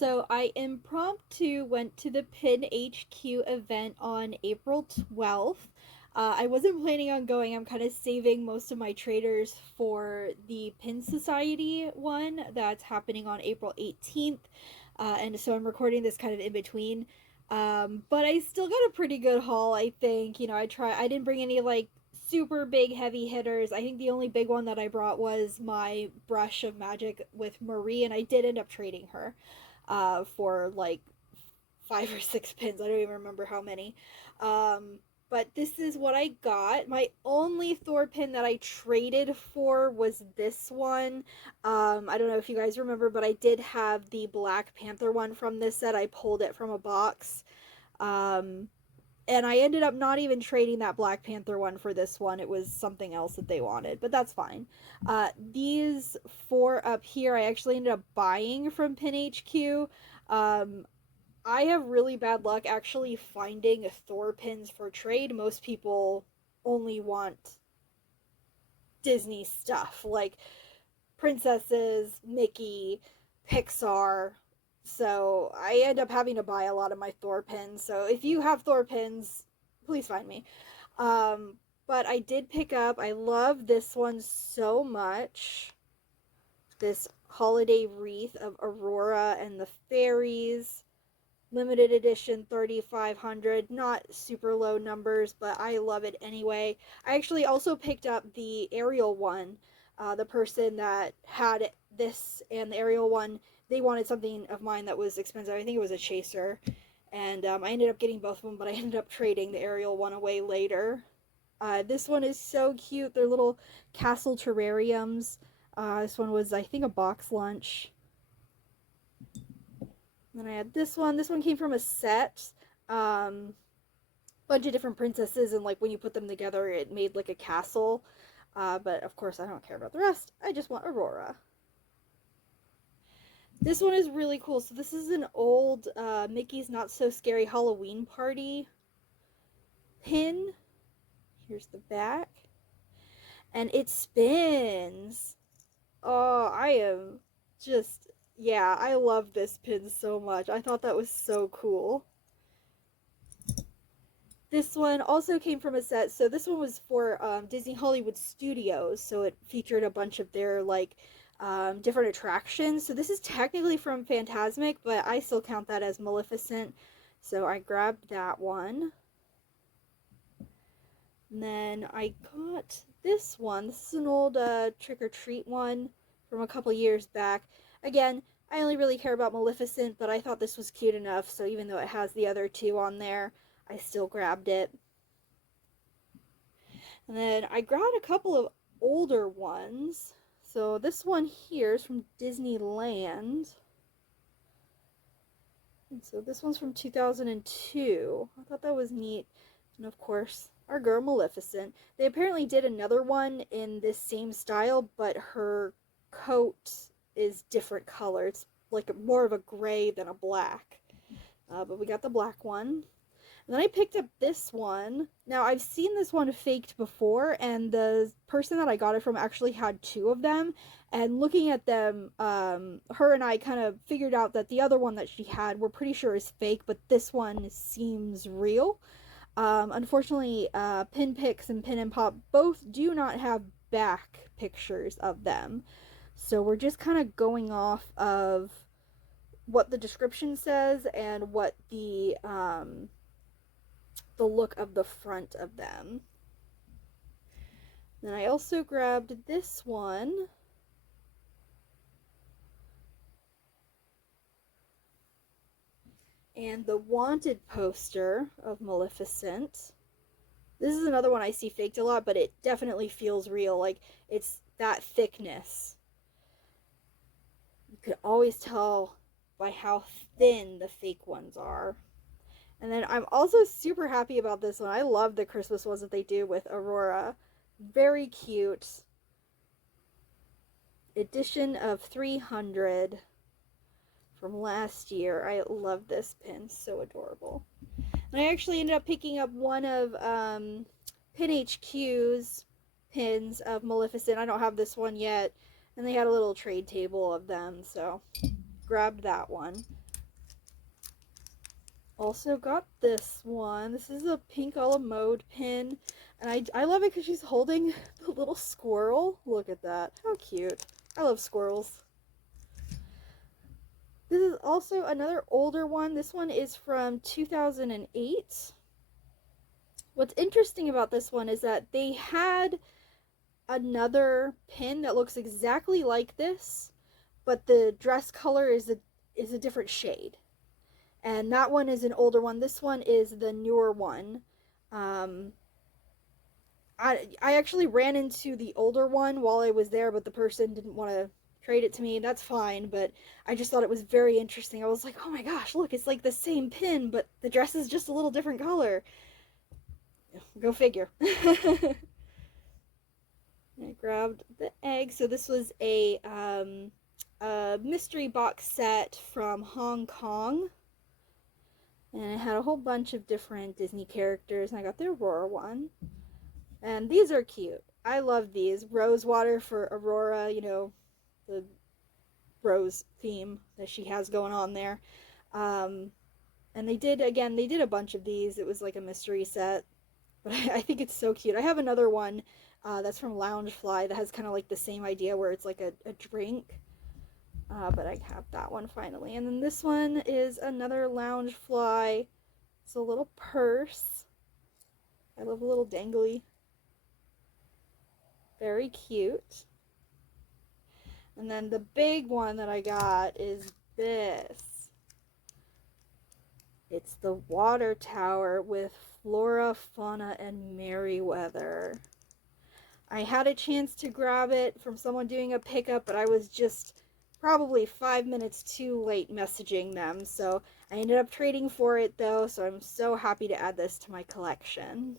So I impromptu went to the PinHQ event on April 12th. I wasn't planning on going. I'm kind of saving most of my traders for the Pin Society one that's happening on April 18th. And so I'm recording this kind of in between. But I still got a pretty good haul, I think. I didn't bring any like super big heavy hitters. I think the only big one that I brought was my brush of magic with Marie, and I did end up trading her for like 5 or 6 pins. I don't even remember how many. But this is what I got. My only Thor pin that I traded for was this one. I don't know if you guys remember, but I did have the Black Panther one from this set. I pulled it from a box. Um, and I ended up not even trading that Black Panther one for this one. It was something else that they wanted, but that's fine. These four up here, I actually ended up buying from PinHQ. I have really bad luck actually finding Thor pins for trade. Most people only want Disney stuff, like princesses, Mickey, Pixar. So I end up having to buy a lot of my Thor pins. So if you have Thor pins, please find me. Um, but I did pick up, I love this one so much. This holiday wreath of Aurora and the fairies. Limited edition 3500, not super low numbers, but I love it anyway. I actually also picked up the Ariel one. The person that had this and the Ariel one, they wanted something of mine that was expensive. I think it was a chaser. And I ended up getting both of them, but I ended up trading the Ariel one away later. This one is so cute. They're little castle terrariums. This one was, I think, a box lunch. Then I had this one. This one came from a set. Bunch of different princesses, and like when you put them together, it made like a castle. But of course, I don't care about the rest. I just want Aurora. This one is really cool. So this is an old Mickey's Not So Scary Halloween Party pin. Here's the back. And it spins. Oh, I am just, yeah, I love this pin so much. I thought that was so cool. This one also came from a set. So this one was for Disney Hollywood Studios. So it featured a bunch of their like different attractions. So this is technically from Fantasmic, but I still count that as Maleficent. So I grabbed that one. And then I got this one. This is an old Trick or Treat one from a couple years back. Again, I only really care about Maleficent, but I thought this was cute enough, so even though it has the other two on there, I still grabbed it. And then I grabbed a couple of older ones. So this one here is from Disneyland. And so this one's from 2002. I thought that was neat. And of course, our girl Maleficent. They apparently did another one in this same style, but her coat is different color. It's like more of a gray than a black. But we got the black one. And then I picked up this one. Now, I've seen this one faked before, and the person that I got it from actually had two of them. And looking at them, her and I kind of figured out that the other one that she had, we're pretty sure is fake, but this one seems real. Unfortunately, Pinpix and Pin and Pop both do not have back pictures of them. So we're just kind of going off of what the description says and what the look of the front of them. Then I also grabbed this one. And the Wanted poster of Maleficent. This is another one I see faked a lot, but it definitely feels real. Like, it's that thickness. You could always tell by how thin the fake ones are. And then I'm also super happy about this one. I love the Christmas ones that they do with Aurora. Very cute. Edition of 300 from last year. I love this pin. So adorable. And I actually ended up picking up one of PinHQ's pins of Maleficent. I don't have this one yet. And they had a little trade table of them, so grabbed that one. Also got this one. This is a pink a la mode pin. And I love it because she's holding the little squirrel. Look at that. How cute. I love squirrels. This is also another older one. This one is from 2008. What's interesting about this one is that they had another pin that looks exactly like this, but the dress color is a different shade. And that one is an older one. This one is the newer one. Um, I actually ran into the older one while I was there, but the person didn't want to trade it to me. That's fine, but I just thought it was very interesting. I was like, oh my gosh, look, it's like the same pin, but the dress is just a little different color. Go figure. I grabbed the egg. So this was a mystery box set from Hong Kong. And it had a whole bunch of different Disney characters. And I got the Aurora one. And these are cute. I love these. Rose water for Aurora, you know, the rose theme that she has going on there. And they did a bunch of these. It was like a mystery set. But I think it's so cute. I have another one that's from Loungefly that has kind of like the same idea where it's like a drink. But I have that one finally. And then this one is another Loungefly. It's a little purse. I love a little dangly. Very cute. And then the big one that I got is this. It's the water tower with Flora, Fauna, and Merryweather. I had a chance to grab it from someone doing a pickup, but I was just probably 5 minutes too late messaging them. So I ended up trading for it though, so I'm so happy to add this to my collection.